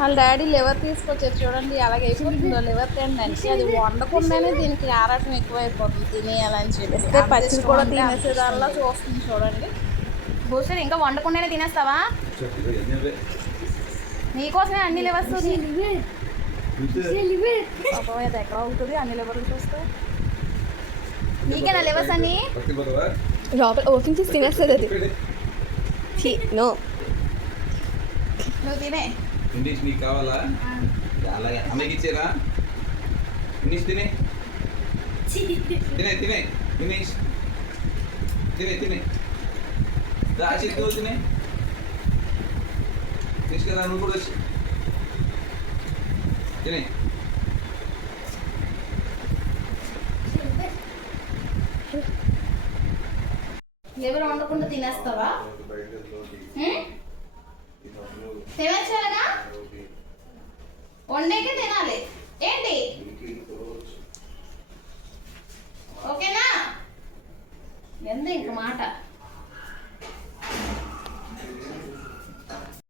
వాళ్ళ daddy liver తీసుకొచ్చారు చూడండి, అలాగే అయిపోతుందో లివర్ తినడానికి. అది వండకుండానే దీనికి ఆరాటం ఎక్కువైపోతుంది తినేయాలని చెప్పి. పచ్చిది కూడా తినేసేదానిలా చూస్తుంది చూడండి. భూషణ్ ఇంకా వండకుండానే తినేస్తావా? నీకోసమే అన్ని లివర్స్. పాపం అది ఎక్కడ అవుతుంది అన్ని లివర్లు చూస్తే. నీకేనా లివర్స్ అన్ని? లోపల ఓపెన్ చేసి తినేస్తుంది అది. నో, నువ్వు తినే. ఫినిష్ నీకు కావాలా? అలాగే అమ్మకి ఇచ్చేరా. ఫినిష్ తినే తినే తినే ఫినిష్ తినే తినే దాచి తినే తీసుకురా. నువ్వు కూడా వచ్చి తినే. లివర్ వండకుండా తినేస్తావా? తినచ్చాలనా? వండేకే తినాలి ఏంటి? ఓకేనా? ఎంత ఇంక మాట.